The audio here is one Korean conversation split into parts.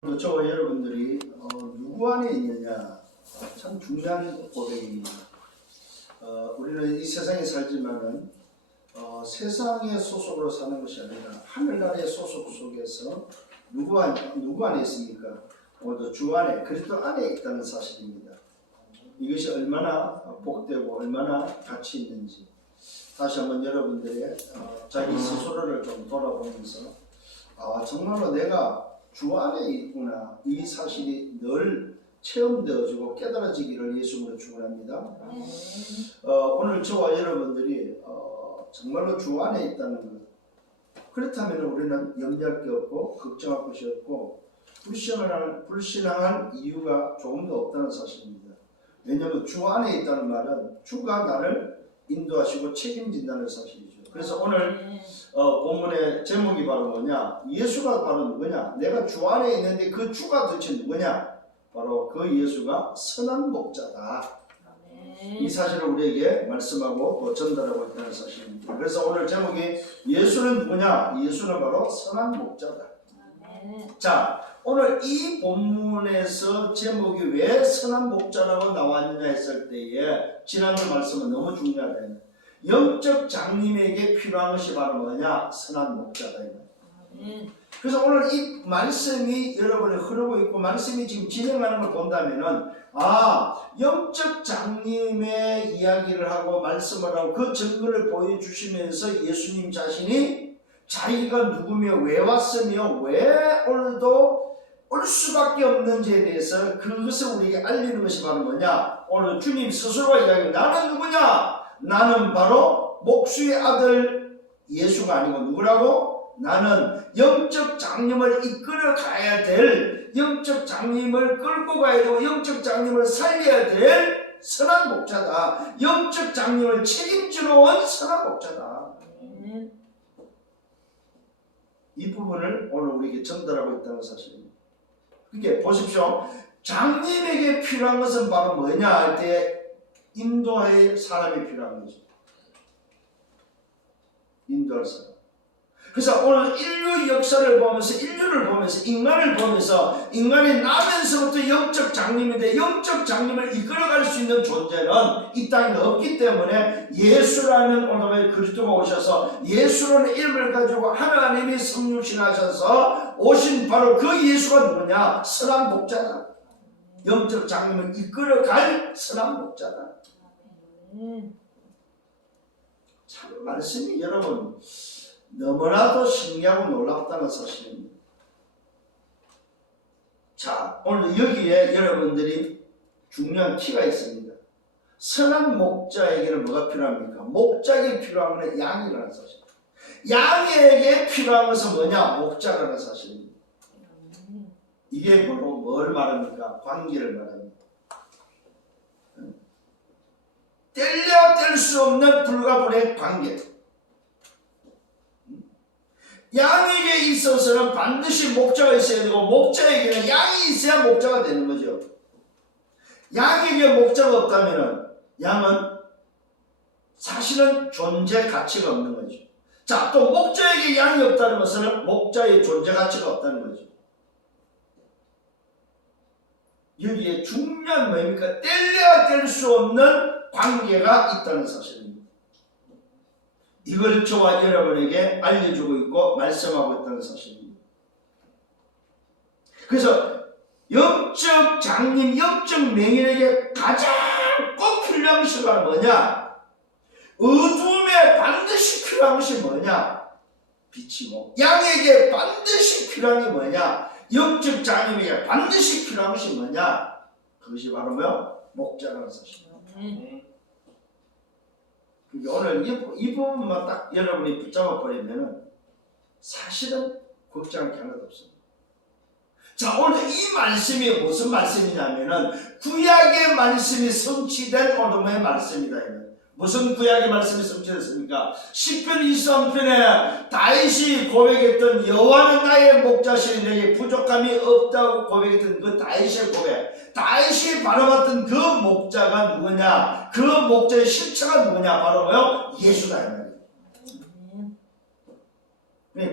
저와 여러분들이 누구 안에 있느냐 참 중요한 고백입니다. 우리는 이 세상에 살지만은 세상의 소속으로 사는 것이 아니라 하늘나라의 소속 속에서 누구 안에 있습니까? 오늘도 주 안에, 그리스도 안에 있다는 사실입니다. 이것이 얼마나 복되고 얼마나 가치 있는지 다시 한번 여러분들의 자기 스스로를 좀 돌아보면서 정말로 내가 주 안에 있구나, 이 사실이 늘 체험되어지고 깨달아지기를 예수님으로 축원합니다. 오늘 저와 여러분들이 정말로 주 안에 있다는 것, 그렇다면 우리는 염려할 게 없고 걱정할 것이 없고 불신앙할 이유가 조금도 없다는 사실입니다. 왜냐하면 주 안에 있다는 말은 주가 나를 인도하시고 책임진다는 사실이죠. 그래서 오늘 본문의 제목이 바로 뭐냐? 예수가 바로 누구냐? 내가 주 안에 있는데 그 주가 도대체 누구냐? 바로 그 예수가 선한 목자다. 이 사실을 우리에게 말씀하고 또 전달하고 있다는 사실입니다. 그래서 오늘 제목이 예수는 누구냐? 예수는 바로 선한 목자다. 자, 오늘 이 본문에서 제목이 왜 선한 목자라고 나왔느냐 했을 때에 지난주 말씀은 너무 중요하다. 영적 장님에게 필요한 것이 바로 뭐냐? 선한 목자다. 그래서 오늘 이 말씀이 여러분이 흐르고 있고 말씀이 지금 진행하는 걸 본다면은 영적 장님의 이야기를 하고 말씀을 하고 그 증거를 보여주시면서 예수님 자신이 자기가 누구며 왜 왔으며 왜 오늘도 올 수밖에 없는지에 대해서 그것을 우리에게 알리는 것이 바로 뭐냐? 오늘 주님 스스로가 이야기합니다. 나는 누구냐? 나는 바로 목수의 아들 예수가 아니고 누구라고? 나는 영적 장님을 이끌어 가야 될, 영적 장님을 끌고 가야 되고 영적 장님을 살려야 될 선한 목자다. 영적 장님을 책임지러 온 선한 목자다. 이 부분을 오늘 우리에게 전달하고 있다는 사실입니다. 그게 보십시오. 장님에게 필요한 것은 바로 뭐냐 할 때 인도할 사람이 필요한 거죠. 인도할 사람. 그래서 오늘 인류 역사를 보면서, 인류를 보면서, 인간을 보면서 인간이 나면서부터 영적 장님인데 영적 장님을 이끌어갈 수 있는 존재는 이 땅에 없기 때문에 예수라는 오늘 그리스도가 오셔서 예수라는 이름을 가지고 하나님이 성육신하셔서 오신 바로 그 예수가 누구냐? 선한 목자다. 영적 장님을 이끌어갈 선한 목자다. 참 말씀이 여러분 너무나도 신기하고 놀랍다는 사실입니다. 자, 오늘 여기에 여러분들이 중요한 키가 있습니다. 선한 목자에게는 뭐가 필요합니까? 목자에게 필요한 것은 양이라는 사실. 양에게 필요한 것은 뭐냐? 목자라는 사실입니다. 이게 바로 뭘 말합니까? 관계를 말합니다. 뗄려 뗄 수 없는 불가분의 관계. 양에게 있어서는 반드시 목자가 있어야 되고 목자에게는 양이 있어야 목자가 되는 거죠. 양에게 목자가 없다면 양은 사실은 존재 가치가 없는 거죠. 자, 또 목자에게 양이 없다는 것은 목자의 존재 가치가 없다는 거죠. 여기에 중요한 뭐입니까? 뗄래야 뗄 수 없는 관계가 있다는 사실입니다. 이걸 저와 여러분에게 알려주고 있고 말씀하고 있다는 사실입니다. 그래서 영적 장님, 영적 맹인에게 가장 꼭 필요한 것이 바로 뭐냐? 어둠에 반드시 필요한 것이 뭐냐? 빛이고, 양에게 반드시 필요한 게 뭐냐? 영적 장님에게 반드시 필요한 것이 뭐냐? 그것이 바로 뭐요? 목자라는 사실입니다. 오늘 이 부분만 딱 여러분이 붙잡아 버리면 사실은 걱정할 게 하나도 없습니다. 자, 오늘 이 말씀이 무슨 말씀이냐면은 구약의 말씀이 성취된 오늘의 말씀이다. 무슨 구약의 말씀이 성취됐습니까? 시편 23편에 다윗이 고백했던 여호와는 나의 목자시니 내게 부족함이 없다고 고백했던 그 다윗의 고백, 다윗이 바라봤던 그 목자가 누구냐? 그 목자의 실체가 누구냐? 바로 뭐요? 예수다.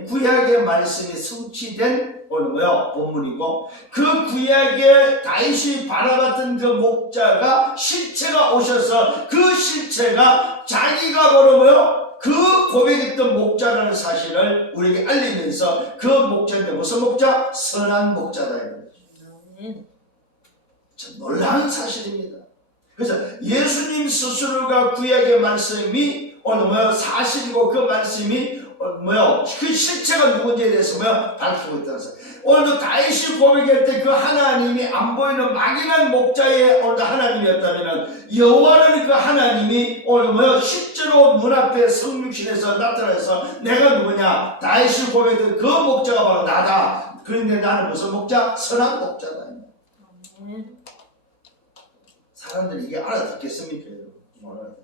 구약의 말씀이 성취된 오늘 뭐요? 본문이고, 그 구약의 다윗이 바라봤던 그 목자가 실체가 오셔서 그 실체가 자기가 바로 뭐요? 그 고백했던 목자라는 사실을 우리에게 알리면서 그 목자인데 무슨 목자? 선한 목자다. 참 놀라운 사실입니다. 그래서 예수님 스스로가 구약의 말씀이 오늘 뭐요? 사실이고 그 말씀이 뭐요? 그 실체가 누군지에 대해서 뭐요? 밝히고 있다는 사실. 오늘도 다윗이 고백할 때 그 하나님이 안 보이는 막연한 목자의 오늘도 하나님이었다면 여호와는 그 하나님이 오늘 뭐요? 실제로 눈앞에 성육신에서 나타나서 내가 누구냐? 다윗이 고백했던 그 목자가 바로 나다. 그런데 나는 무슨 목자? 선한 목자다. 사람들이 이게 알아듣겠습니까? 여러분?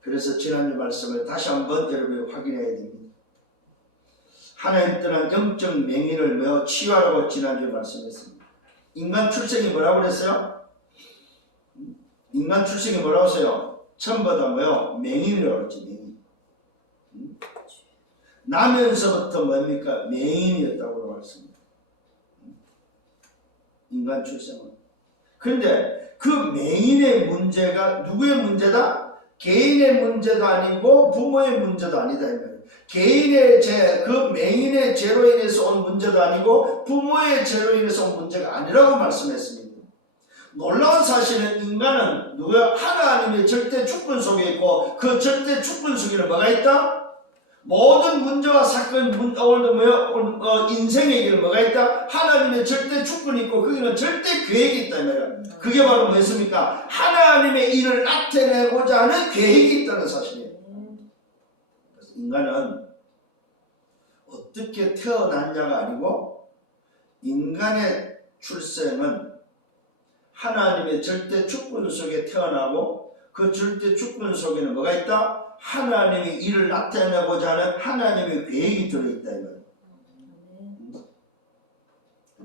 그래서 지난주 말씀을 다시 한번 여러분이 확인해야 됩니다. 하나님 떠난 영적 맹인을 매우 치유하라고 지난주에 말씀했습니다. 인간 출생이 뭐라고 그랬어요? 인간 출생이 뭐라고 했어요? 전부 다 뭐요? 맹인이라고 그랬지. 맹인. 나면서부터 뭡니까? 맹인이었다고 말씀합니다. 인간 출생은. 그런데 그 맹인의 문제가 누구의 문제다? 개인의 문제도 아니고 부모의 문제도 아니다. 개인의 죄, 그 맹인의 죄로 인해서 온 문제도 아니고 부모의 죄로 인해서 온 문제가 아니라고 말씀했습니다. 놀라운 사실은 인간은 누구야? 하나님의 절대 주권 속에 있고 그 절대 주권 속에는 뭐가 있다? 모든 문제와 사건, 오늘도 뭐요? 인생에게는 뭐가 있다? 하나님의 절대 주권이 있고 거기는 절대 계획이 있다. 그게 바로 뭐였습니까? 하나님의 일을 나타내고자 하는 계획이 있다는 사실이에요. 그래서 인간은 어떻게 태어났냐가 아니고 인간의 출생은 하나님의 절대 주권 속에 태어나고 그 절대 주권 속에는 뭐가 있다? 하나님의 일을 나타내고자 하는 하나님의 계획이 들어있다.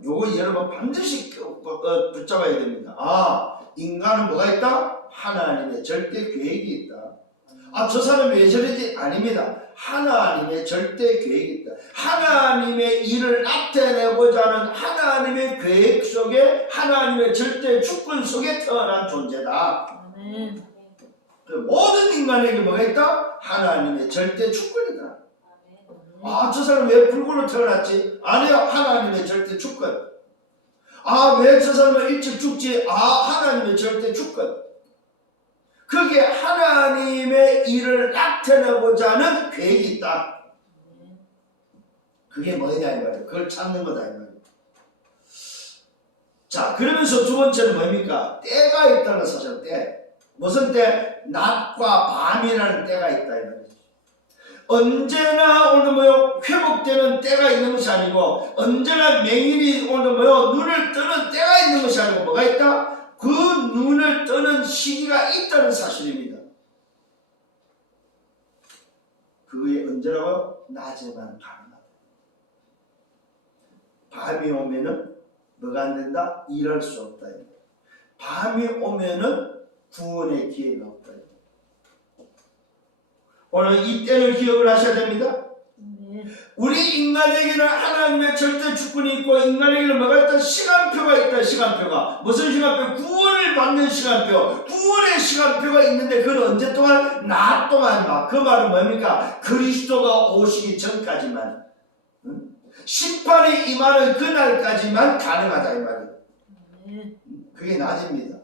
요거 여러분 반드시 붙잡아야 됩니다. 아, 인간은 뭐가 있다? 하나님의 절대 계획이 있다. 아, 저 사람이 왜 저러지? 아닙니다. 하나님의 절대 계획이 있다. 하나님의 일을 나타내고자 하는 하나님의 계획 속에 하나님의 절대 주권 속에 태어난 존재다. 모든 인간에게 뭐가 있다? 하나님의 절대 주권이다. 아, 저 사람 왜 불굴로 태어났지? 아니요, 하나님의 절대 주권. 아, 왜 저 사람은 일찍 죽지? 아, 하나님의 절대 주권. 그게 하나님의 일을 나타내고자 하는 계획이 있다. 그게 뭐냐 이 말이에요. 그걸 찾는 거다 이 말이에요. 자, 그러면서 두 번째는 뭡니까? 때가 있다는 사실. 때. 무슨 때? 낮과 밤이라는 때가 있다 이 말이에요. 언제나 오늘 뭐요? 회복되는 때가 있는 것이 아니고 언제나 맹인이 오늘 뭐요? 눈을 뜨는 때가 있는 것이 아니고 뭐가 있다? 그 눈을 뜨는 시기가 있다는 사실입니다. 그게 언제라고요? 낮에만 가능하다. 밤이 오면은 뭐가 안 된다? 일할 수 없다. 밤이 오면은 구원의 기회가 없다. 오늘 이 때를 기억을 하셔야 됩니다. 우리 인간에게는 하나님의 절대 주권이 있고 인간에게는 뭐가 있다? 시간표가 있다. 시간표가. 무슨 시간표? 구원을 받는 시간표. 구원의 시간표가 있는데 그건 언제 동안? 낮 동안. 그 말은 뭡니까? 그리스도가 오시기 전까지만. 심판이 임하는 그날까지만 가능하다 이 말이에요. 그게 낮입니다.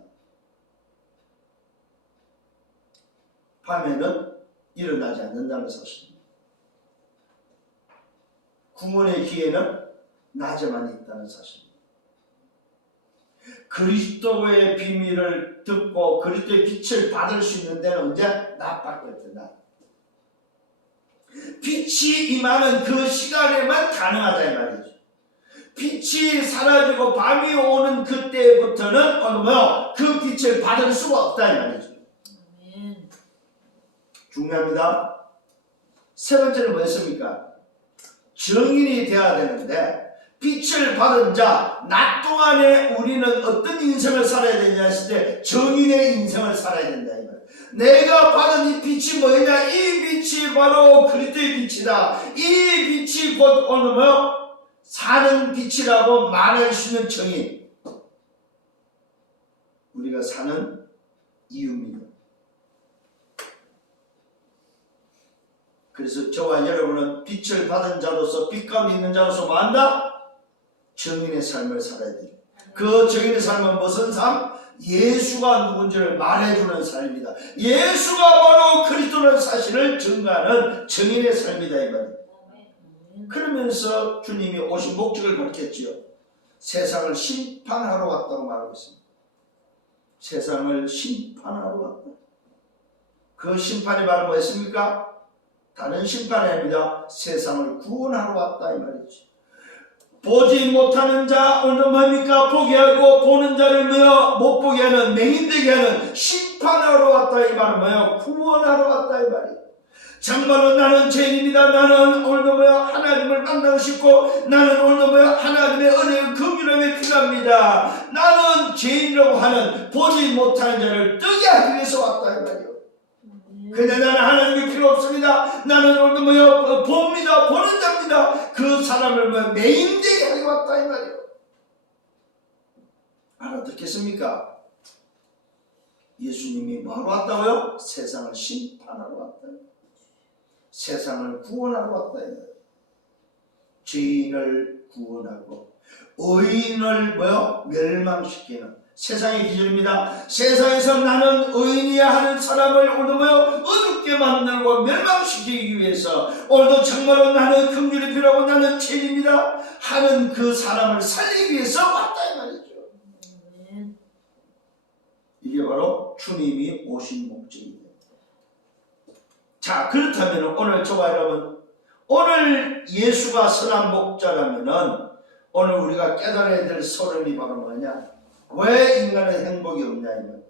밤에는 일어나지 않는다는 사실입니다. 구원의 기회는 낮에만 있다는 사실입니다. 그리스도의 비밀을 듣고 그리스도의 빛을 받을 수 있는 데는 언제? 낮밖에 없다. 빛이 임하는 그 시간에만 가능하다 이 말이죠. 빛이 사라지고 밤이 오는 그때부터는 그 빛을 받을 수가 없다 이 말이죠. 중요합니다. 세 번째는 뭐였습니까? 정인이 되어야 되는데 빛을 받은 자, 낮 동안에 우리는 어떤 인생을 살아야 되냐 했을 때 정인의 인생을 살아야 된다. 내가 받은 이 빛이 뭐냐? 이 빛이 바로 그리스도의 빛이다. 이 빛이 곧 오늘 뭐요? 사는 빛이라고 말할 수 있는 정의. 우리가 사는 이유입니다. 그래서 저와 여러분은 빛을 받은 자로서 빛 가운데 있는 자로서 뭐 한다? 정인의 삶을 살아야 돼요. 그 정인의 삶은 무슨 삶? 예수가 누군지를 말해주는 삶입니다. 예수가 바로 그리스도라는 사실을 증거하는 정인의 삶이다 이 말이에요. 그러면서 주님이 오신 목적을 밝혔지요. 세상을 심판하러 왔다고 말하고 있습니다. 세상을 심판하러 왔다. 그 심판이 바로 뭐였습니까? 다른 심판이 아닙니다. 세상을 구원하러 왔다 이 말이지. 보지 못하는 자 오늘 뭡니까? 보게 하고 보는 자를 뭐요? 못 보게 하는 맹인되게 하는 심판하러 왔다 이 말은 뭐요? 구원하러 왔다 이 말이에요. 정말로 나는 죄인입니다. 나는 오늘도 뭐요? 하나님을 만나고 싶고 나는 오늘도 뭐요? 하나님의 은혜의 긍휼함이 필요합니다. 나는 죄인이라고 하는 보지 못하는 자를 뜨게 하기 위해서 왔다 이 말이에요. 근데 나는 하나님이 필요 없습니다. 나는 오늘도 뭐요? 봅니다. 보는 자입니다. 그 사람을 뭐 매인되게 하기 왔다 이 말이에요. 알아듣겠습니까? 예수님이 뭐하러 왔다고요? 세상을 심판하러 왔다. 세상을 구원하러 왔다. 죄인을 구원하고 의인을 뭐요? 멸망시키는 세상의 기준입니다. 세상에서 나는 의인이야 하는 사람을 오늘 뭐요? 어둡게 만들고 멸망시키기 위해서 오늘도 정말로 나는 긍휼이 필요하고 나는 죄인입니다 하는 그 사람을 살리기 위해서 왔다 이 말이죠. 이게 바로 주님이 오신 목적입니다. 자, 그렇다면 오늘 저와 여러분, 오늘 예수가 선한 목자라면은 오늘 우리가 깨달아야 될 소름이 바로 뭐냐? 왜 인간은 행복이 없냐 이면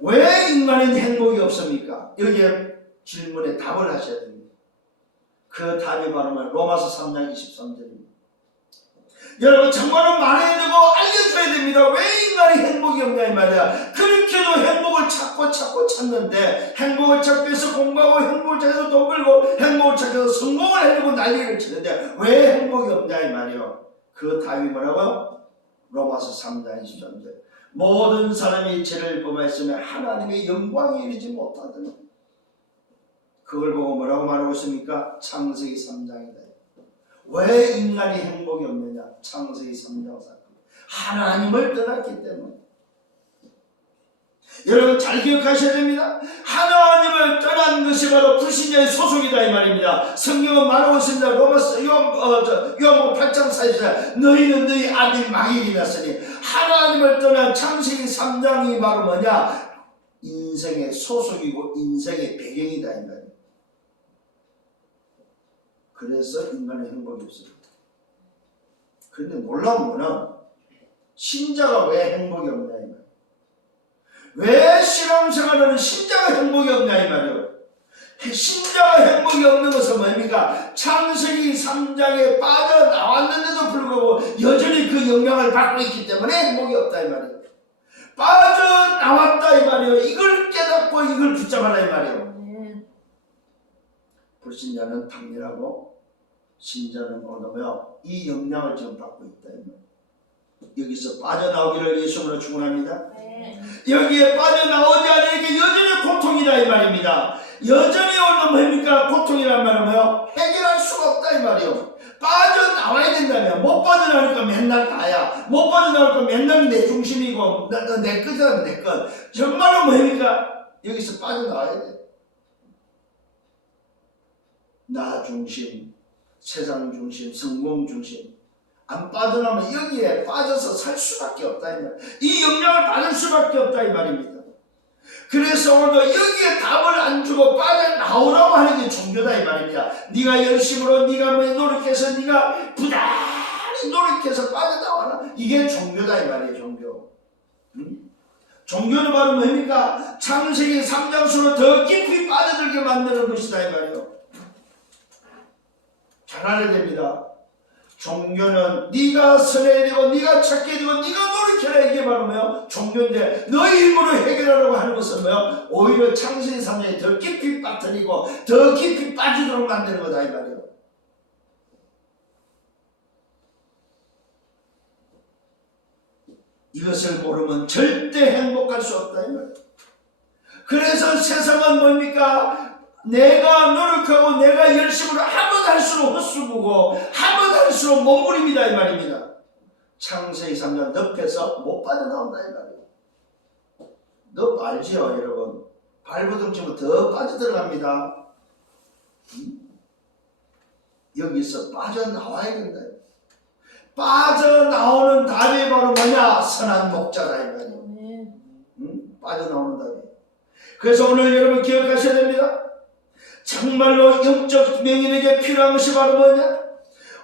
왜 인간은 행복이 없습니까? 여기에 질문에 답을 하셔야 됩니다. 그 답이 바로 로마서 3장 23절입니다. 여러분 정말로 말해야 되고 알려줘야 됩니다. 왜 인간이 행복이 없냐 이 말이야. 그렇게도 행복을 찾고 찾는데 행복을 찾기 위해서 공부하고 행복을 찾아서 돈 벌고 행복을 찾아서 성공을 하려고 난리를 치는데 왜 행복이 없냐 이 말이요. 그 답이 뭐라고요? 로마서 3장 23절. 모든 사람이 죄를 범하였으면 하나님의 영광에 이르지 못하더니 그걸 보고 뭐라고 말하고 있습니까? 창세기 3장이다. 왜 인간이 행복이 없느냐? 창세기 3장 사건. 하나님을 떠났기 때문에. 여러분 잘 기억하셔야 됩니다. 하나님을 떠난 것이 바로 불신자의 소속이다 이 말입니다. 성경은 말하고 있습니다. 로마서 요한복음 8장 44 너희는 너희 아비 마귀이 났으니 하나님을 떠난 창세기 3장이 바로 뭐냐? 인생의 소속이고 인생의 배경이다 이 말입니다. 그래서 인간의 행복이 없습니다. 그런데 놀라운 거는 신자가 왜 행복이 없냐 이 말이에요. 왜 신앙생활하는 신자가 행복이 없냐 이 말이에요. 신자가 행복이 없는 것은 뭡니까? 창세기 3장에 빠져나왔는데도 불구하고 여전히 그 영향을 받고 있기 때문에 행복이 없다 이 말이에요. 빠져나왔다 이 말이에요. 이걸 깨닫고 이걸 붙잡아라 이 말이에요. 불신자는 당연하고 신자는 오늘요 이 영향을 지금 받고 있다. 여기서 빠져나오기를 예수님으로 축원합니다. 여기에 빠져나오지 않으니까 여전히 고통이다 이 말입니다. 여전히 오늘 뭡니까? 고통이란 말은 뭐요? 해결할 수가 없다 이 말이요. 빠져나와야 된다면 못 빠져나오니까 맨날 나야. 못 빠져나오니까 맨날 내 중심이고 내 것이라면 내 것. 정말로 뭡니까? 여기서 빠져나와야 돼. 나 중심, 세상 중심, 성공 중심 안 빠져나오면 여기에 빠져서 살 수밖에 없다 이 말. 이 영향을 받을 수밖에 없다 이 말입니다. 그래서 오늘도 여기에 답을 안 주고 빠져나오라고 하는 게 종교다 이 말입니다. 네가 열심으로 네가 뭐 노력해서 네가 부단히 노력해서 빠져나와라. 이게 종교다 이 말이에요. 종교. 종교는 바로 뭡니까? 창세기 3장수로 더 깊이 빠져들게 만드는 것이다 이 말이에요. 잘 알아야 됩니다. 종교는 네가 선해야 되고 네가 찾게 되고 네가 노력해야 이게 바로 뭐요? 종교인데 너의 힘으로 해결하려고 하는 것은 뭐요? 오히려 창세기 3장에 더 깊이 빠뜨리고 더 깊이 빠지도록 만드는 거다 이 말이에요. 이것을 모르면 절대 행복할 수 없다 이 말이에요. 그래서 세상은 뭡니까? 내가 노력하고 내가 열심으로 하면 할수록 헛수고고 하면 할수록 몸부림이다 이 말입니다. 창세기 3장 늪에서 못 빠져나온다 이 말이에요. 늪 알지요 여러분? 발버둥 치면 더 빠져들어갑니다. 여기서 빠져나와야 된다. 빠져나오는 답이 바로 뭐냐? 선한 목자다 이 말이에요. 빠져나오는 답이. 그래서 오늘 여러분 기억하셔야 됩니다. 정말로 영적 명인에게 필요한 것이 바로 뭐냐?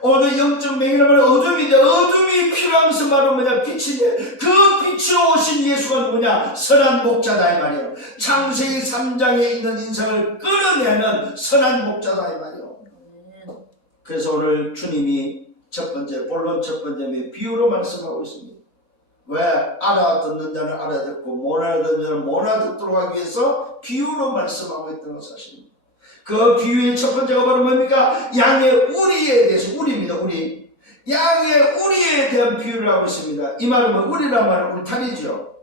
오늘 영적 명인은 어둠인데 어둠이 필요한 것은 바로 뭐냐? 빛인데 그 빛으로 오신 예수가 누구냐? 선한 목자다 이 말이에요. 창세기 3장에 있는 인생을 끌어내는 선한 목자다 이 말이에요. 그래서 오늘 주님이 첫 번째 본론 첫 번째 비유로 말씀하고 있습니다. 왜? 알아듣는 자는 알아듣고 못 알아듣는 자는 못 알아듣도록 하기 위해서 비유로 말씀하고 있던 것 사실입니다. 그 비유의 첫 번째가 바로 뭡니까? 양의 우리에 대해서, 우리입니다. 우리. 양의 우리에 대한 비유를 하고 있습니다. 이 말은 뭐 우리란 말은 울타리죠.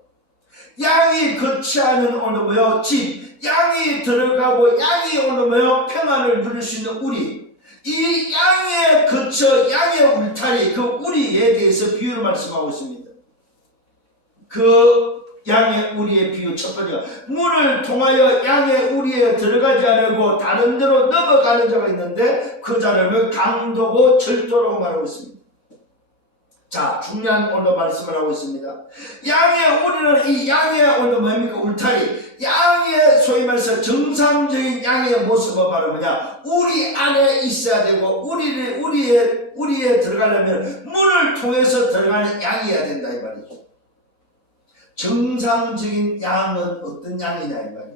양이 거치 않은 오늘 뭐요? 집. 양이 들어가고 양이 오늘 뭐요? 평안을 누릴 수 있는 우리. 이 양의 거처, 양의 울타리, 그 우리에 대해서 비유를 말씀하고 있습니다. 그 양의 우리의 비유 첫 번째가 문을 통하여 양의 우리에 들어가지 않고 다른 데로 넘어가는 자가 있는데 그 자를 강도고 절도라고 말하고 있습니다. 자, 중요한 오늘 말씀을 하고 있습니다. 양의 우리는 이 양의 오늘 뭡니까? 울타리. 양의 소위 말해서 정상적인 양의 모습은 바로 뭐냐? 우리 안에 있어야 되고 우리에 들어가려면 문을 통해서 들어가는 양이어야 된다 이 말이죠. 정상적인 양은 어떤 양이냐 이 말이에요.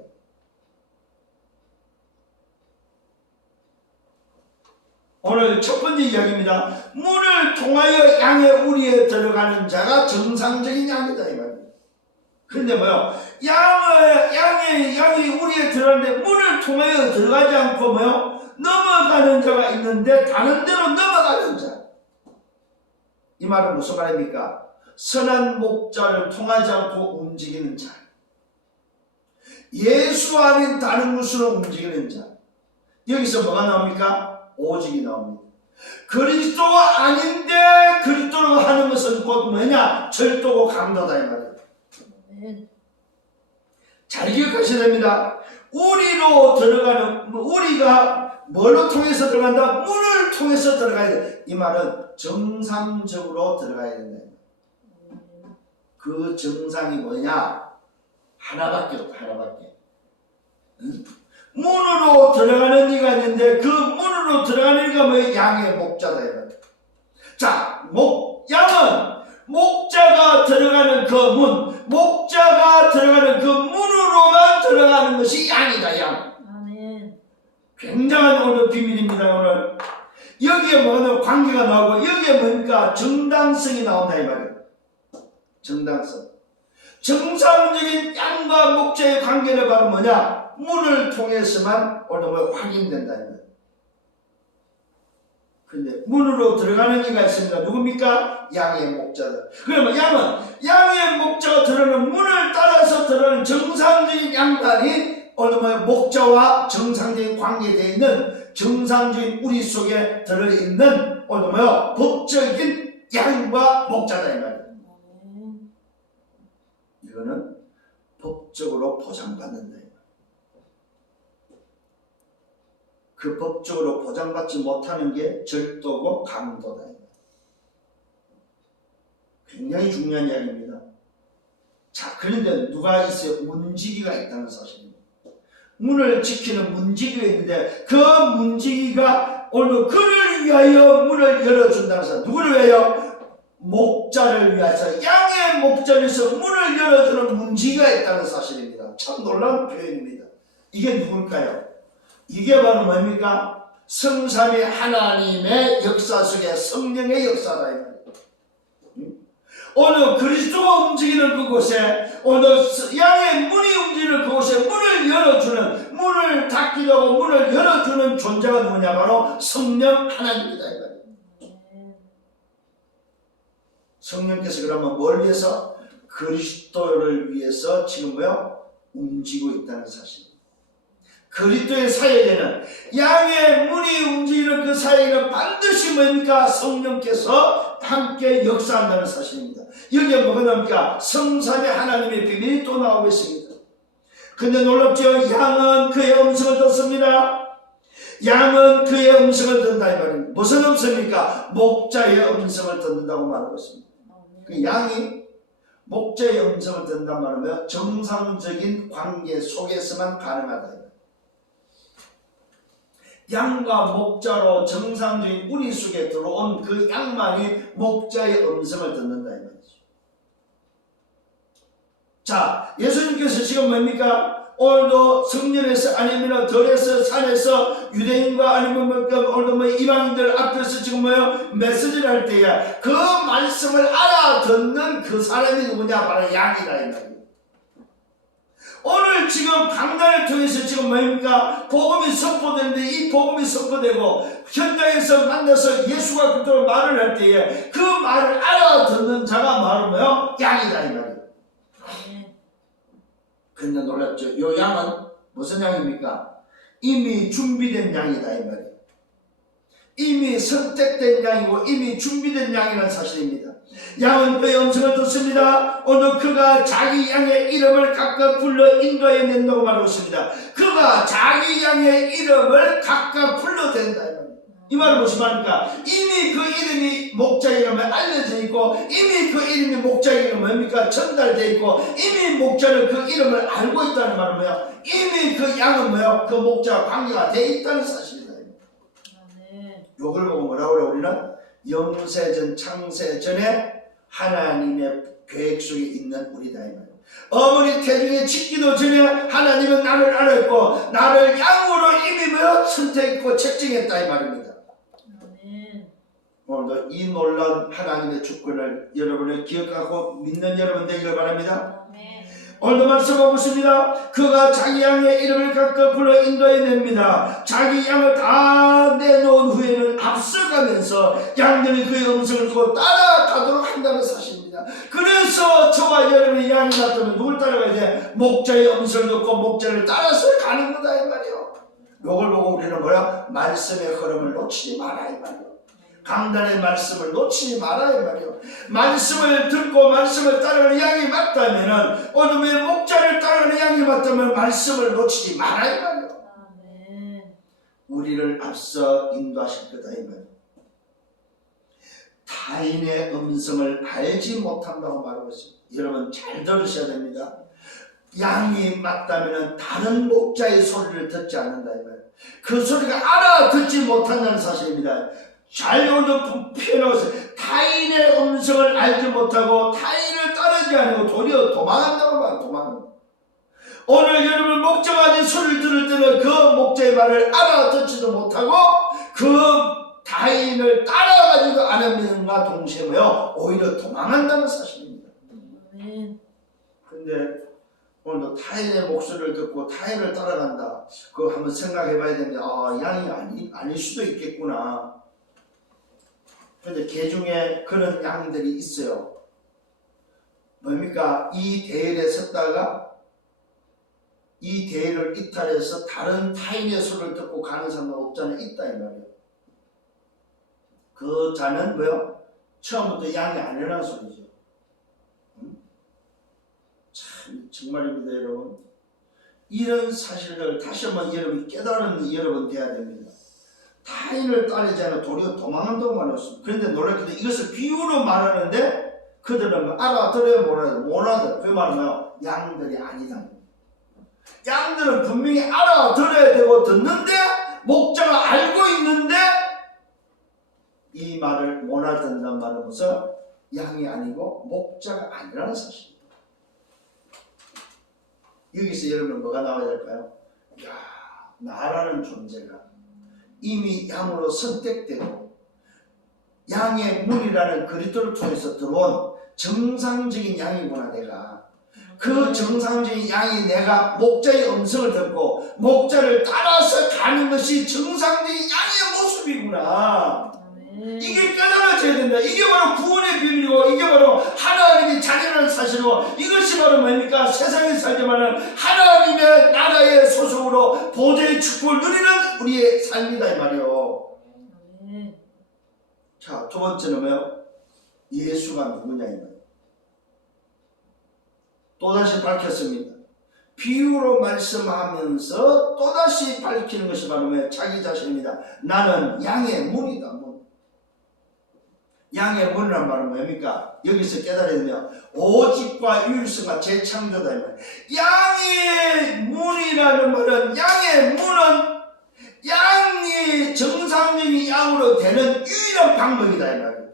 오늘 첫 번째 이야기입니다. 문을 통하여 양의 우리에 들어가는 자가 정상적인 양이다 이 말이에요. 그런데 뭐요? 양이 우리에 들어가는데 문을 통하여 들어가지 않고 뭐요? 넘어가는 자가 있는데 다른 데로 넘어가는 자. 이 말은 무슨 말입니까? 선한 목자를 통하지 않고 움직이는 자. 예수 아닌 다른 것으로 움직이는 자. 여기서 뭐가 나옵니까? 오직이 나옵니다. 그리스도가 아닌데 그리스도로 하는 것은 곧 뭐냐? 절도고 강도다 이 말이에요. 잘 기억하셔야 됩니다. 우리로 들어가는, 우리가 뭘로 통해서 들어간다? 문을 통해서 들어가야 돼. 이 말은 정상적으로 들어가야 된다. 그 정상이 뭐냐? 하나밖에 없다. 하나밖에. 응? 문으로 들어가는 이가 있는데 그 문으로 들어가는 이가 뭐 양의 목자다. 자, 양은 목자가 들어가는 그 문, 목자가 들어가는 그 문으로만 들어가는 것이 양이다. 양. 아멘. 굉장한 오늘 비밀입니다. 오늘 여기에 뭐는 관계가 나오고 여기에 뭡니까? 정당성이 나온다 이 말이에요. 정당성. 정상적인 양과 목자의 관계는 바로 뭐냐? 문을 통해서만 오늘 뭐 확인된다. 그런데 문으로 들어가는 이가 있습니다. 누굽니까? 양의 목자다. 그러면 양의 목자가 들어오는 문을 따라서 들어오는 정상적인 양단이 오늘 뭐 목자와 정상적인 관계되어 있는 정상적인 우리 속에 들어있는 오늘 뭐요? 법적인 양과 목자다 이 말이에요. 이거는 법적으로 보장받는다. 그 법적으로 보장받지 못하는 게 절도고 강도다. 굉장히 중요한 이야기입니다. 자, 그런데 누가 있어요? 문지기가 있다는 사실입니다. 문을 지키는 문지기가 있는데 그 문지기가 오늘 그를 위하여 문을 열어준다는 사실. 누구를 위하여? 목자를 위해서, 양의 목자를 위해서 문을 열어주는 문지기가 있다는 사실입니다. 참 놀라운 표현입니다. 이게 누굴까요? 이게 바로 뭡니까? 성삼위 하나님의 역사 속에 성령의 역사다 이 말이에요. 오늘 그리스도가 움직이는 그곳에, 오늘 양의 문이 움직이는 그곳에 문을 열어주는, 문을 닫기도 하고 문을 열어주는 존재가 누구냐? 바로 성령 하나님이다 이 말이에요. 성령께서 그러면 뭘 위해서? 그리스도를 위해서 지금 뭐요? 움직이고 있다는 사실입니다. 그리스도의 사역에는, 양의 문이 움직이는 그 사역에는 반드시 뭡니까? 성령께서 함께 역사한다는 사실입니다. 여기에 뭐가 나옵니까? 성삼위 하나님의 비밀이 또 나오고 있습니다. 근데 놀랍죠? 양은 그의 음성을 듣습니다. 양은 그의 음성을 듣는다 이 말입니다. 무슨 음성입니까? 목자의 음성을 듣는다고 말하고 있습니다. 그 양이 목자의 음성을 듣는단 말이면 정상적인 관계 속에서만 가능하다. 양과 목자로 정상적인 우리 속에 들어온 그 양만이 목자의 음성을 듣는다 이 말이죠. 자, 예수님께서 지금 뭡니까? 오늘도 성전에서 아니면 들에서 산에서 유대인과 아니면 오늘도 뭐 이방인들 앞에서 지금 뭐요? 메시지를 할 때에 그 말씀을 알아듣는 그 사람이 누구냐? 바로 양이다 이 말이에요. 오늘 지금 강단을 통해서 지금 뭡니까? 복음이 선포되는데 이 복음이 선포되고 현장에서 만나서 예수가 그토록 말을 할 때에 그 말을 알아듣는 자가 바로 뭐요? 양이다 이 말이에요. 근데 놀랍죠? 이 양은 무슨 양입니까? 이미 준비된 양이다 이 말이에요. 이미 선택된 양이고 이미 준비된 양이라는 사실입니다. 양은 그의 음성을 듣습니다. 오늘 그가 자기 양의 이름을 각각 불러 인도해 낸다고 말하고 있습니다. 그가 자기 양의 이름을 각각 불러댄다. 이 말은 무슨 말입니까? 이미 그 이름이 목자의 이름에 알려져 있고 이미 그 이름이 목자의 이름은 뭡니까? 전달되어 있고 이미 목자는 그 이름을 알고 있다는 말은 뭐예요? 이미 그 양은 뭐예요? 그 목자와 관계가 되어 있다는 사실이다. 요걸 보고 뭐라고 그래? 우리는 영세전 창세전에 하나님의 계획 속에 있는 우리다 이 말이에요. 어머니 태중에 짓기도 전에 하나님은 나를 알았고 나를 양으로 이미 뭐요? 선택했고 책정했다 이 말입니다. 오늘도 이 놀라운 하나님의 주권을 여러분을 기억하고 믿는 여러분 되기를 바랍니다. 오늘도 말씀하고 있습니다. 그가 자기 양의 이름을 각각 불러 인도해 냅니다. 자기 양을 다 내놓은 후에는 앞서가면서 양들이 그의 음성을 듣고 따라가도록 한다는 사실입니다. 그래서 저와 여러분의 양이 나타나면 누굴 따라가야 돼? 목자의 음성을 듣고 목자를 따라서 가는 거다 이 말이에요. 이걸 보고 우리는 뭐야? 말씀의 흐름을 놓치지 마라 이 말이에요. 강단의 말씀을 놓치지 마라 이 말이에요. 말씀을 듣고 말씀을 따르는 양이 맞다면은 어둠의 목자를 따르는 양이 맞다면 말씀을 놓치지 마라 이 말이에요. 우리를 앞서 인도하실 거다 이 말이에요. 타인의 음성을 알지 못한다고 말하고 있습니다. 여러분 잘 들으셔야 됩니다. 양이 맞다면은 다른 목자의 소리를 듣지 않는다 이 말이에요. 그 소리가 알아듣지 못한다는 사실입니다. 잘 오늘 표현하고서 타인의 음성을 알지 못하고 타인을 따르지 않고 도리어 도망한다고 말해요. 도망한다. 오늘 여러분 목자가 아닌 소리를 들을 때는 그 목자의 말을 알아듣지도 못하고 그 타인을 따라가지도 않으면과 동시에 뭐요? 오히려 도망한다는 사실입니다. 근데 오늘도 타인의 목소리를 듣고 타인을 따라간다. 그거 한번 생각해 봐야 되는데 양이 아닐 수도 있겠구나. 근데 개 중에 그런 양들이 있어요. 뭡니까? 이 대열에 섰다가 이 대열을 이탈해서 다른 타인의 소리를 듣고 가는 사람은 없잖아요. 있다 이 말이에요. 그 자는 뭐요? 처음부터 양이 아니라는 소리죠. 참 정말입니다 여러분. 이런 사실을 다시 한번 여러분 깨달은 여러분 돼야 됩니다. 타인을 따르지 않아 도리어 도망한다고 말했습니다. 그런데 놀랍게도 이것을 비유로 말하는데 그들은 알아들어야 못하더라. 그 말은 뭐예요? 양들이 아니다. 양들은 분명히 알아들어야 되고 듣는데 목자가 알고 있는데 이 말을 못 알아듣는다는 말은 무슨 양이 아니고 목자가 아니라는 사실입니다. 여기서 여러분 뭐가 나와야 될까요? 나라는 존재가 이미 양으로 선택되고 양의 문이라는 그리스도를 통해서 들어온 정상적인 양이구나. 내가 그 정상적인 양이 내가 목자의 음성을 듣고 목자를 따라서 가는 것이 정상적인 양의 모습이구나. 이게 깨달아져야 된다. 이게 바로 구원의 비밀이고 이게 바로 하나님이 자녀라는 사실이고 이것이 바로 뭡니까? 세상에 살지만은 하나님의 나라의 소속으로 보좌의 축복을 누리는 우리의 삶이다 이 말이요. 자, 두 번째는 뭐요? 예수가 누구냐 이 말이에요. 또다시 밝혔습니다. 비유로 말씀하면서 또다시 밝히는 것이 바로 뭐예요? 자기 자신입니다. 나는 양의 문이다. 문. 양의 문이란 말은 뭡니까? 여기서 깨달아야 되면 오직과 유일성과 재창조다. 양의 문이라는 말은 양의 문은 양이 정상적인 양으로 되는 유일한 방법이다 이 말이에요.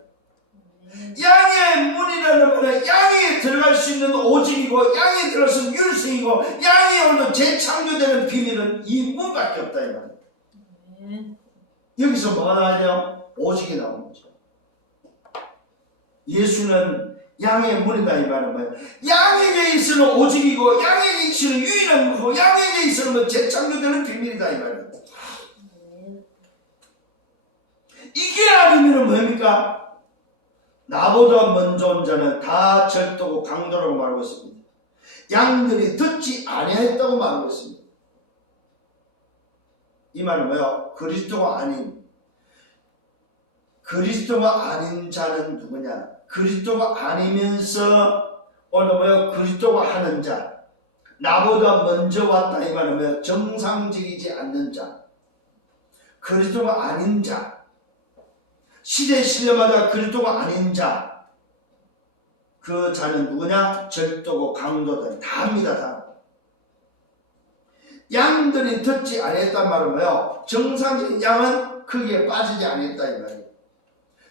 양의 문이라는 말은 양이 들어갈 수 있는 오직이고 양이 들어갈 수 있는 유일성이고 양이 오늘 재창조되는 비밀은 이 문밖에 없다 이 말이에요. 여기서 뭐가 나와야 돼요? 오직이 나오는 거죠. 예수는 양의 문이다 이 말은 뭐예요? 양에게 있어는 오직이고 양에게 있어는 유일한 문이고 양에게 있어는 재창조되는 비밀이다 이 말이에요. 이게 아니면 뭡니까? 나보다 먼저 온 자는 다 절도고 강도라고 말하고 있습니다. 양들이 듣지 아니했다고 말하고 있습니다. 이 말은 뭐예요? 그리스도가 아닌 자는 누구냐? 그리스도가 아니면서 오늘 뭐예요? 그리스도가 하는 자, 나보다 먼저 왔다 이 말은 뭐예요? 정상적이지 않는 자, 그리스도가 아닌 자, 시대 신뢰마다 그리스도가 아닌 자, 그 자는 누구냐? 절도고 강도다. 다 합니다. 다. 양들이 듣지 않았단 말은 뭐예요? 정상적인 양은 거기에 빠지지 않았다 이 말이에요.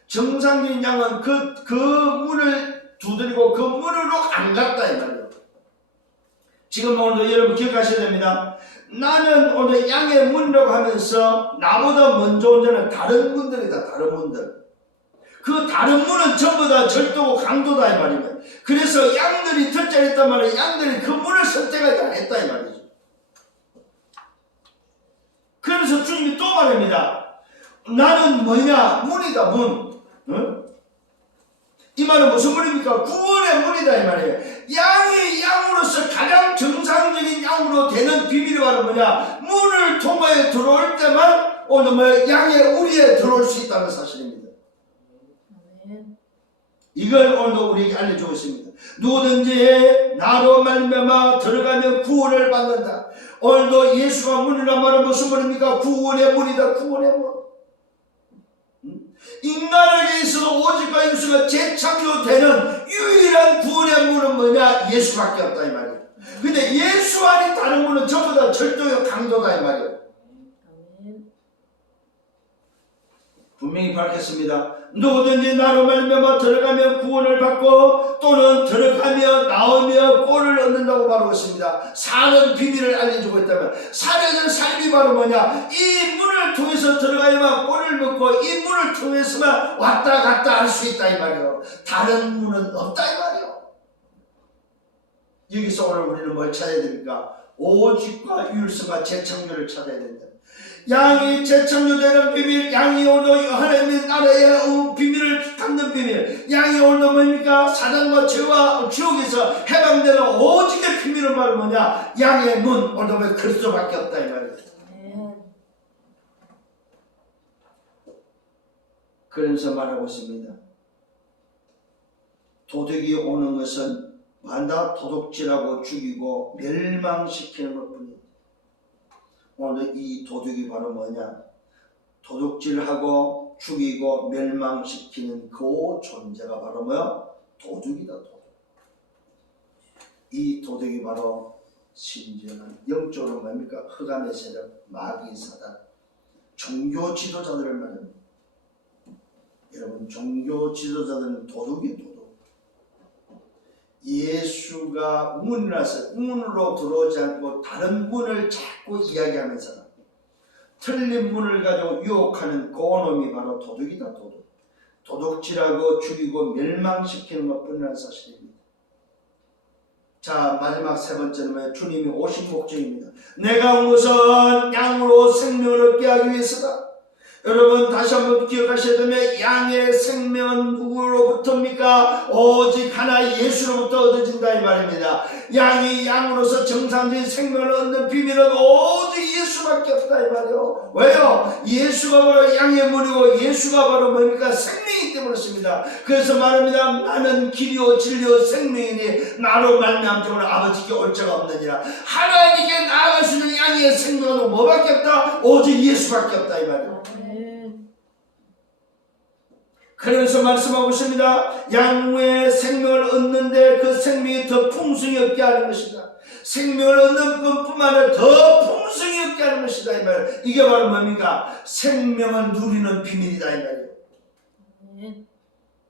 정상적인 양은 그 문을 두드리고 그 문으로 안 갔다 이 말이에요. 지금 오늘 여러분 기억하셔야 됩니다. 나는 오늘 양의 문이라고 하면서 나보다 먼저 온 자는 다른 문들이다. 다른 문들. 그 다른 문은 전부 다 절도고 강도다 이 말이에요. 그래서 양들이 듣지 않았단 말이에요. 양들이 그 문을 선택하지 않았다 이 말이죠. 그래서 주님이 또 말합니다. 나는 뭐냐? 문이다 문. 응? 이 말은 무슨 문입니까? 구원의 문이다 이 말이에요. 양이 양으로서 가장 정상적인 양으로 되는 비밀이 바로 뭐냐? 문을 통하여 들어올 때만 오늘 양의 우리에 들어올 수 있다는 사실입니다. 이걸 오늘도 우리에게 알려주고 있습니다. 누구든지 나로 말미암아 들어가면 구원을 받는다. 오늘도 예수가 문이란 말은 무슨 문입니까? 구원의 문이다. 구원의 문. 인간에게 있어서 오직과 유수가 재창조되는 유일한 구원의 문은 뭐냐? 예수밖에 없다 이 말이에요. 근데 예수 아닌 다른 문은 전부 다 절도요 강도다 이 말이에요. 분명히 밝혔습니다. 누구든지 나로 말미암아 들어가면 구원을 받고 또는 들어가며 나오며 꼴을 얻는다고 말하고 있습니다. 사는 비밀을 알려주고 있다면 살아는 삶이 바로 뭐냐? 이 문을 통해서 들어가야만 꼴을 먹고 이 문을 통해서만 왔다 갔다 할 수 있다 이 말이에요. 다른 문은 없다 이 말이에요. 여기서 오늘 우리는 뭘 찾아야 됩니까? 오직과 유일성과 재창조를 찾아야 된다. 양이 재창조되는 비밀, 양이 오늘 하나님의 나라의 비밀을 갖는 비밀, 양이 오늘 뭡니까? 사단과 죄와 지옥에서 해방되는 오직의 비밀은 바로 뭐냐? 양의 문, 오늘 그리스도밖에 없다 이 말이에요. 그러면서 말하고 있습니다. 도둑이 오는 것은 만다 도둑질하고 죽이고 멸망시키는 것뿐이에요. 오늘 이 도둑이 바로 뭐냐? 도둑질하고 죽이고 멸망시키는 그 존재가 바로 뭐야? 도둑이다. 도둑. 이 도둑이 바로 심지어는 영적으로 뭡니까? 흑암의 세력, 마귀 사단, 종교 지도자들을 말합니다. 여러분, 종교 지도자들은 도둑이 도둑. 예수가 문이라서 문으로 들어오지 않고 다른 문을 자꾸 이야기하는 사람, 틀린 문을 가지고 유혹하는 그놈이 바로 도둑이다. 도둑질하고 죽이고 멸망시키는 것뿐이라는 사실입니다. 자, 마지막 세 번째는 주님이 오신 목적입니다. 내가 온 것은 양으로 생명을 얻게 하기 위해서다. 여러분 다시 한번 기억하셔야 되면 양의 생명은 누구로부터입니까? 오직 하나 예수로부터 얻어진다 이 말입니다. 양이 양으로서 정상적인 생명을 얻는 비밀은 오직 예수밖에 없다 이 말이요. 왜요? 예수가 바로 양의 문이고 예수가 바로 뭡니까? 생명이기 때문에 그렇습니다. 그래서 말합니다. 나는 길이요 진리요 생명이니 나로 말미암지 아버지께 올 자가 없느니라. 하나님께 나아갈 수 있는 양의 생명은 뭐밖에 없다? 오직 예수밖에 없다 이 말이에요. 그래서 말씀하고 있습니다. 양의 생명을 얻는데 그 생명이 더 풍성히 얻게 하는 것이다. 생명을 얻는 것뿐만 아니라 더 풍성히 얻게 하는 것이다 이 말. 이게 바로 뭡니까? 생명을 누리는 비밀이다 이 말이에요.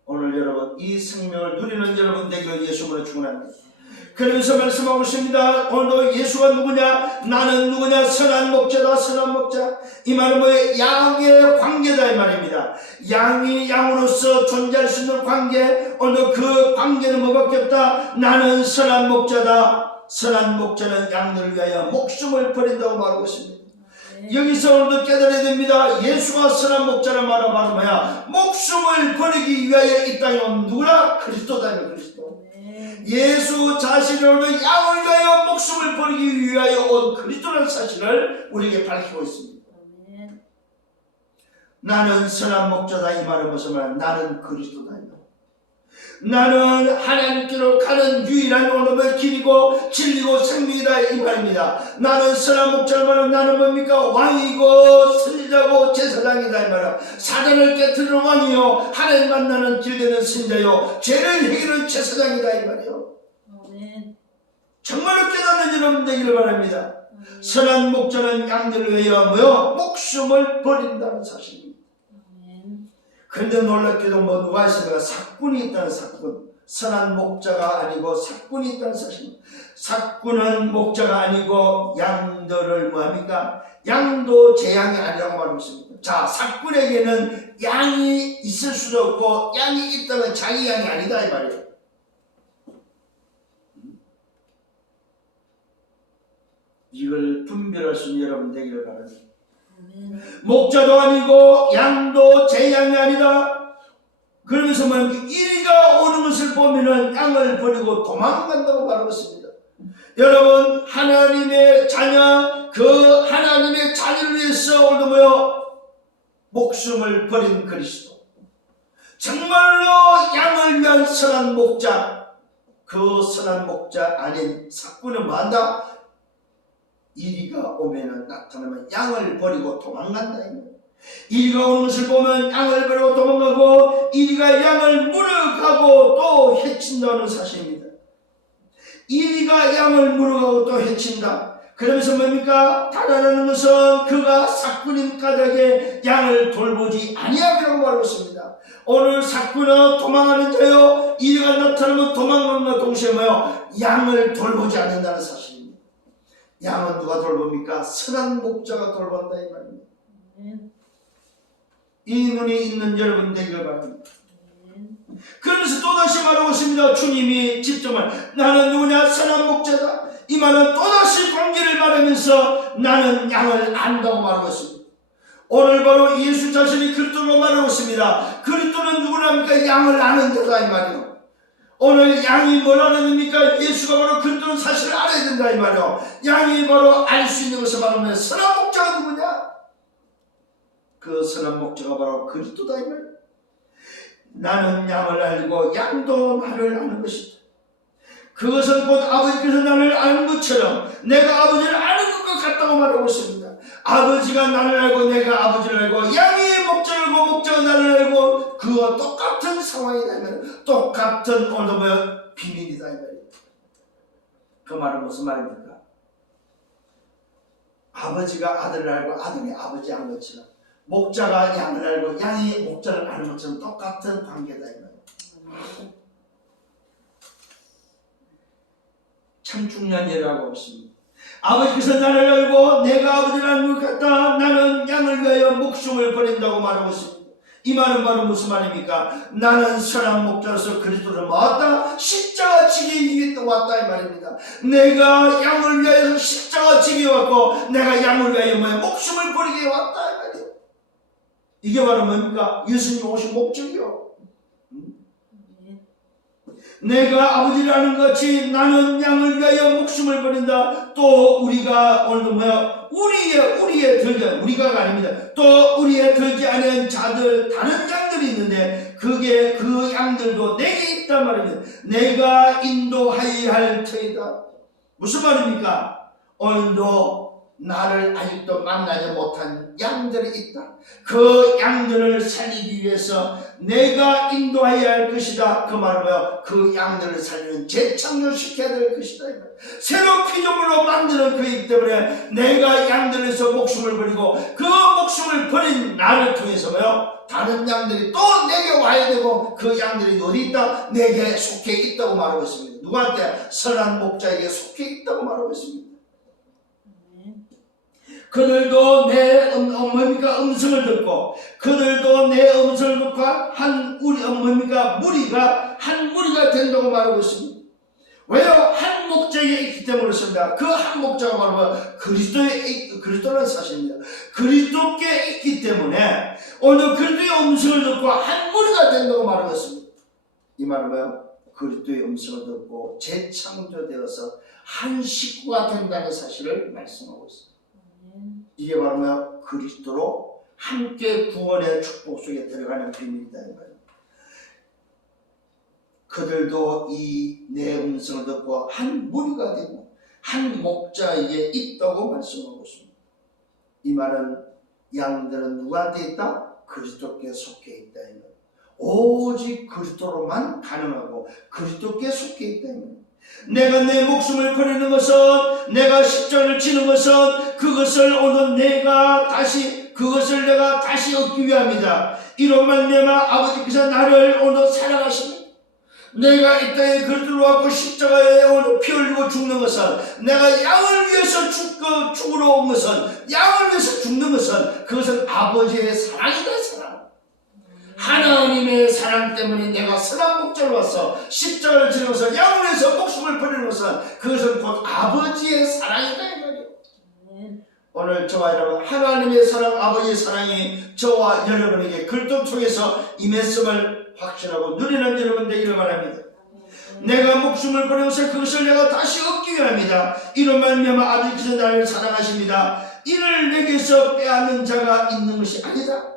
오늘 여러분 이 생명을 누리는 여러분 되기를 예수님으로 축원합니다. 그러면서 말씀하고 있습니다. 오늘도 예수가 누구냐? 나는 누구냐? 선한 목자다. 선한 목자. 이 말은 뭐예요? 양의 관계다 이 말입니다. 양이 양으로서 존재할 수 있는 관계. 오늘도 그 관계는 뭐밖에 없다? 나는 선한 목자다. 선한 목자는 양들을 위하여 목숨을 버린다고 말하고 있습니다. 여기서 오늘도 깨달아야 됩니다. 예수가 선한 목자란 말은 바로 뭐야? 목숨을 버리기 위하여 이 땅에 온 누구라? 그리스도다. 그리스도. 예수 자신으로 양을 위하여 목숨을 버리기 위하여 온 그리스도라는 사실을 우리에게 밝히고 있습니다. 나는 선한 목자다 이 말은 무슨 말? 나는 그리스도다. 나는 하나님께로 가는 유일한 오름의 길이고 진리고 생명이다 이 말입니다. 나는 선한 목자를 말하는 나는 뭡니까? 왕이고 선지자고 제사장이다 이 말이야. 사단을 깨트리는 왕이요 하나님 만나는 길되는 선지자요 죄를 해결하는 제사장이다 이 말이요. 정말로 깨닫는 여러분 되기를 바랍니다. 선한 목자는 양들을 위하여 뭐요? 목숨을 버린다는 사실입니다. 그런데 놀랍게도 뭐 누가 있습니까? 사꾼이 있다는 사꾼. 선한 목자가 아니고 사꾼이 있다는 사실입니다. 사꾼은 목자가 아니고 양들을 뭐합니까? 양도 제 양이 아니라고 말하고 있습니다. 자, 사꾼에게는 양이 있을 수도 없고 양이 있다면 자기 양이 아니다 이 말이에요. 이걸 분별할 수 있는 여러분 되기를 바랍니다. 목자도 아니고 양도 제 양이 아니라 그러면서 뭐냐면 이리가 오는 것을 보면은 양을 버리고 도망간다고 말하고 있습니다. 여러분 하나님의 자녀 그 하나님의 자녀를 위해서 오늘 뭐요? 목숨을 버린 그리스도 정말로 양을 위한 선한 목자 그 선한 목자 아닌 사꾼은 뭐한다? 이리가 오면은 나타나면 양을 버리고 도망간다. 이리가 오는 것을 보면 양을 버리고 도망가고 이리가 양을 물어가고 또 해친다는 사실입니다. 이리가 양을 물어가고 또 해친다. 그러면서 뭡니까? 다가나는 것은 그가 사꾼인 까닭에 양을 돌보지 아니하기라고 말하고 있습니다. 오늘 사꾼은 도망하는 자요 이리가 나타나면 도망가는 것 동시에 뭐요? 양을 돌보지 않는다는 사실입니다. 양은 누가 돌봅니까? 선한 목자가 돌본다 이 말입니다. 이 눈이 있는 여러분 되기를 바랍니다. 그러면서 또다시 말하고 있습니다. 주님이 직접 나는 누구냐? 선한 목자다. 이 말은 또다시 관계를 말하면서 나는 양을 안다고 말하고 있습니다. 오늘 바로 예수 자신이 그리스도로 말하고 있습니다. 그리스도는 누구랍니까? 양을 아는 자다 이 말이요. 오늘 양이 뭘 알아야 됩니까? 예수가 바로 그리스도는 사실을 알아야 된다 이 말이요. 양이 바로 알 수 있는 것을 말하면 선한 목자가 누구냐? 그 선한 목자가 바로 그리스도다 이 말이요. 나는 양을 알고 양도 나를 아는 것이다. 그것은 곧 아버지께서 나를 아는 것처럼 내가 아버지를 아는 것과 같다고 말하고 있습니다. 아버지가 나를 알고 내가 아버지를 알고 양이 목자를 알고 목자가 나를 알고 그와 똑같은 상황이다. 똑같은 오늘 비밀이다. 그 말은 무슨 말입니까? 아버지가 아들을 알고 아들이 아버지 안 것처럼 목자가 양을 알고 양이 목자를 아는 것처럼 똑같은 관계다. 참 중요한 예라고 있습니다. 아버지께서 나를 알고 내가 아버지라는 것 같다. 나는 양을 위하여 목숨을 버린다고 말하고 있습니다. 이 말은 바로 무슨 말입니까? 나는 선한 목자로서 그리스도를 모았다. 십자가 지기 위해 또 왔다 이 말입니다. 내가 양을 위하여 십자가 지기 왔고 내가 양을 위하여 목숨을 버리게 왔다 이 말이에요. 이게 바로 뭡니까? 예수님 오신 목적이요. 내가 아버지를 아는 것 같이 나는 양을 위하여 목숨을 버린다. 또 우리가 오늘도 우리의 들지 우리가 아닙니다. 또 우리의 들지 않은 자들 다른 양들이 있는데 그게 그 양들도 내게 있단 말입니다. 내가 인도하여야 할 터이다. 무슨 말입니까? 오늘도 나를 아직도 만나지 못한 양들이 있다. 그 양들을 살리기 위해서 내가 인도해야 할 것이다. 그 말은 뭐야? 그 양들을 살리는 재창조시켜야 될 것이다. 새로운 피조물로 만드는 그이기 때문에 내가 양들에서 목숨을 버리고 그 목숨을 버린 나를 통해서 다른 양들이 또 내게 와야 되고 그 양들이 어디 있다? 내게 속해 있다고 말하고 있습니다. 누구한테? 선한 목자에게 속해 있다고 말하고 있습니다. 그들도 내 음성을 듣고 그들도 내 음성을 듣고 무리가 한 무리가 된다고 말하고 있습니다. 왜요? 한 목자에게 있기 때문에 그렇습니다. 그 한 목자가 바로 그리스도라는 사실입니다. 그리스도께 있기 때문에 오늘 그리스도의 음성을 듣고 한 무리가 된다고 말하고 있습니다. 이 말은 뭐예요? 그리스도의 음성을 듣고 재창조되어서 한 식구가 된다는 사실을 말씀하고 있습니다. 이게 바로 뭐야? 그리스도로 함께 구원의 축복 속에 들어가는 비밀이다 이 말이에요. 그들도 이 내 음성을 듣고 한 무리가 되고 한 목자에게 있다고 말씀하고 있습니다. 이 말은 양들은 누구한테 있다? 그리스도께 속해 있다 이 말이에요. 오직 그리스도로만 가능하고 그리스도께 속해 있다 이 말이에요. 내가 내 목숨을 버리는 것은 내가 십자가를 지는 것은 그것을 오늘 내가 다시 얻기 위함이다. 이런 말미암아 아버지께서 나를 오늘 사랑하십니다. 내가 이 땅에 그리스도로 왔고 십자가에 오늘 피 흘리고 죽는 것은 내가 양을 위해서 죽으러 온 것은 양을 위해서 죽는 것은 그것은 아버지의 사랑이다. 사랑. 하나님의 사랑 때문에 내가 선한 목자로 와서 십자가를 지는 것은 양을 위해서 목숨을 버리는 것은 그것은 곧 아버지의 사랑이다 이 말이에요. 오늘 저와 여러분 하나님의 사랑 아버지의 사랑이 저와 여러분에게 그리스도 통해서 임했음을 확신하고 누리는 여러분 되기를 바랍니다. 내가 목숨을 버려서 그것을 내가 다시 얻기 위함이다. 이런 말미암아 아버지께서 나를 사랑하십니다. 이를 내게서 빼앗는 자가 있는 것이 아니다.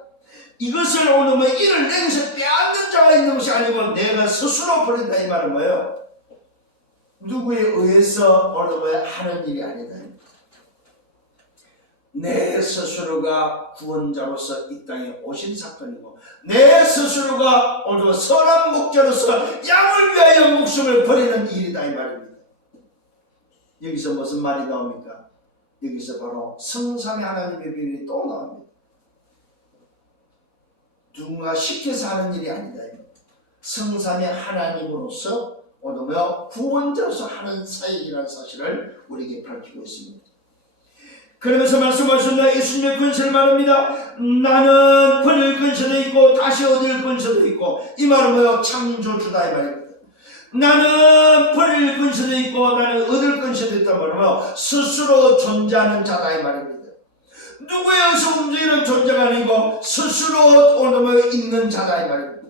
이것을 오늘 이를 내게서 빼앗는 자가 있는 것이 아니고 내가 스스로 버린다 이 말은 뭐예요? 누구에 의해서 오늘 하는 일이 아니다. 내 스스로가 구원자로서 이 땅에 오신 사건이고 내 스스로가 오늘 선한 목자로서 양을 위하여 목숨을 버리는 일이다 이 말입니다. 여기서 무슨 말이 나옵니까? 여기서 바로 성삼위 하나님의 비밀이 또 나옵니다. 누군가 시켜서 하는 일이 아니다. 성삼위 하나님으로서 오늘 구원자로서 하는 사역이라는 사실을 우리에게 밝히고 있습니다. 그러면서 말씀하셨나 예수님의 권세를 말합니다. 나는 버릴 권세도 있고 다시 얻을 권세도 있고 이 말은 창조주다 이 말입니다. 나는 버릴 권세도 있고 나는 얻을 권세도 있단 말이에요. 스스로 존재하는 자다 이 말입니다. 누구에 의해서 움직이는 존재가 아니고 스스로 오늘 있는 자다 이 말입니다.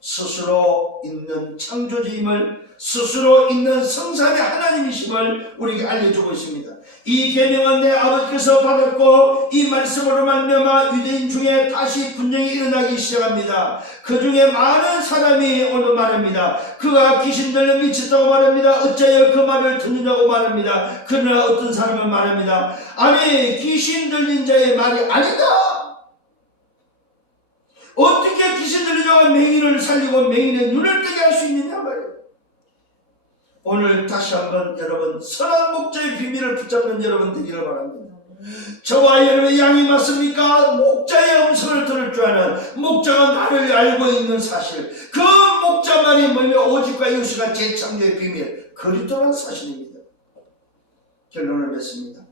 스스로 있는 창조주임을 스스로 있는 성삼위 하나님이심을 우리에게 알려주고 있습니다. 이 계명은 내 아버지께서 받았고 이 말씀으로 말미암아 유대인 중에 다시 분쟁이 일어나기 시작합니다. 그 중에 많은 사람이 오늘 말합니다. 그가 귀신 들려 미쳤다고 말합니다. 어찌하여 그 말을 듣느냐고 말합니다. 그러나 어떤 사람은 말합니다. 아니 귀신 들린 자의 말이 아니다. 어떻게 귀신 들린 자가 맹인을 살리고 맹인의 눈을 뜨게 할 수 있느냐 말이에요. 오늘 다시 한번 여러분 선한 목자의 비밀을 붙잡는 여러분 되기를 바랍니다. 저와 여러분의 양이 맞습니까? 목자의 음성을 들을 줄 아는 목자가 나를 알고 있는 사실, 그 목자만이 오직과 이웃과 재창조의 비밀 그리스도라는 사실입니다. 결론을 맺습니다.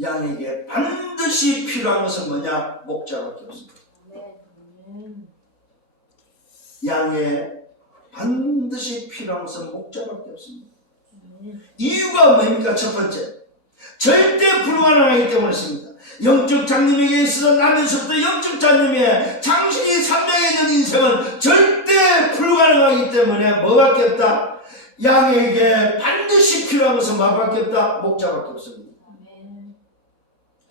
양에게 반드시 필요한 것은 뭐냐? 목자밖에 없습니다. 양에 반드시 필요한 것은 목자밖에 없습니다. 이유가 뭡니까? 첫 번째, 절대 불가능하기 때문이었습니다. 영적 장님에게 있어서 나면서부터 영적 장님의 장신이 삼명에 있는 인생은 절대 불가능하기 때문에 뭐밖에 없다? 양에게 반드시 필요한 것은 뭐밖에 없다? 목자밖에 없습니다.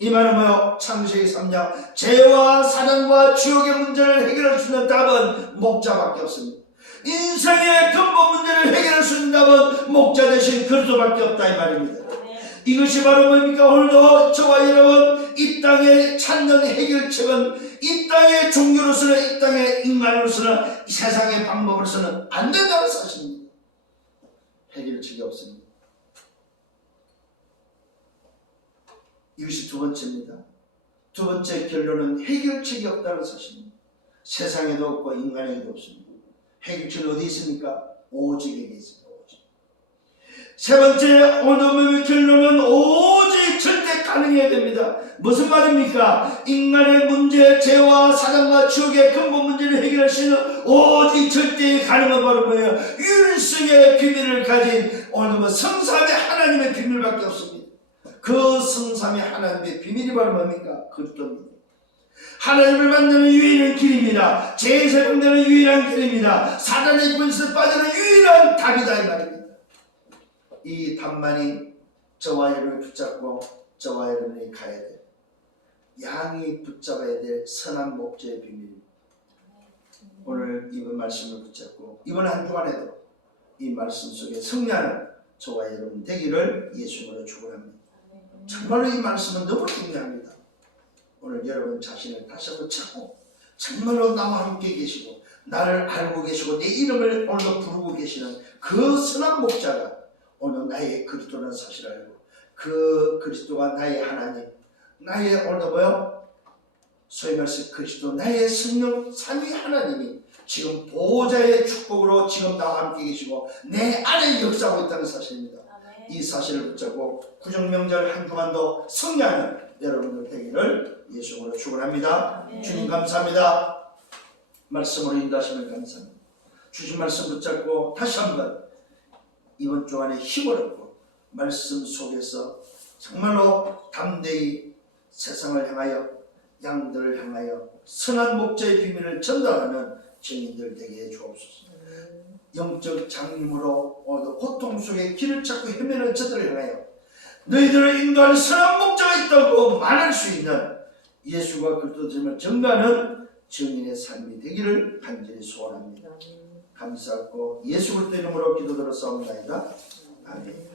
이 말은 뭐요? 창세기 3장 죄와 사랑과 지옥의 문제를 해결할 수 있는 답은 목자밖에 없습니다. 인생의 근본 문제를 해결할 수 있는 답은 목자 대신 그리스도밖에 없다 이 말입니다. 이것이 바로 뭡니까? 오늘도 저와 여러분 이 땅에 찾는 해결책은 이 땅의 종교로서는 이 땅의 인간으로서는 이 세상의 방법으로서는 안 된다는 사실입니다. 해결책이 없습니다. 이것이 두 번째입니다. 두 번째 결론은 해결책이 없다는 사실입니다. 세상에도 없고 인간에게도 없습니다. 해결책은 어디 있습니까? 오직에게 있습니다. 오직. 세 번째 오늘 결론은 오직 절대 가능해야 됩니다. 무슨 말입니까? 인간의 문제, 죄와 사랑과 지옥의 근본 문제를 해결할 수 있는 오직 절대 가능한 바로 뭐예요? 율성의 비밀을 가진 오늘 성삼의 하나님의 비밀밖에 없습니다. 그 성삼의 하나님의 비밀이 바로 뭡니까? 그리스도입니다. 하나님을 만나는 유일한 길입니다. 죄에서 해방되는 유일한 길입니다. 사단의 권세에 빠지는 유일한 답이다 이 말입니다. 이 답만이 저와 여러분이 붙잡고 저와 여러분이 가야 돼요. 양이 붙잡아야 될 선한 목자의 비밀입니다. 오늘 이번 말씀을 붙잡고 이번 한 주간에도 이 말씀 속에 승리하는 저와 여러분 되기를 예수님으로 축원합니다. 정말로 이 말씀은 너무 중요합니다. 오늘 여러분 자신을 다시 한번 찾고 정말로 나와 함께 계시고 나를 알고 계시고 내 이름을 오늘도 부르고 계시는 그 선한 목자가 오늘 나의 그리스도라는 사실을 알고 그 그리스도가 나의 하나님, 나의 오늘도 뭐요? 소위 말해서 그리스도 나의 성령 삼위 하나님이 지금 보호자의 축복으로 지금 나와 함께 계시고 내 안에 역사하고 있다는 사실입니다. 이 사실을 붙잡고 구정명절 한 주간도 승리하는 여러분들 되기를 예수님으로 축원합니다. 주님 감사합니다. 말씀으로 인도하시면 감사합니다. 주신 말씀 붙잡고 다시 한번 이번 주간에 힘을 얻고 말씀 속에서 정말로 담대히 세상을 향하여 양들을 향하여 선한 목자의 비밀을 전달하는 증인들 되게 주옵소서. 영적 장님으로 오늘도 고통 속에 길을 찾고 헤매는 저들을 향하여 너희들을 인도할 선한 목자가 있다고 말할 수 있는 예수가 그리스도임을 증거하는 증인의 삶이 되기를 간절히 소원합니다. 감사하고 예수 그리스도 이름으로 기도드렸사옵나이다. 아멘.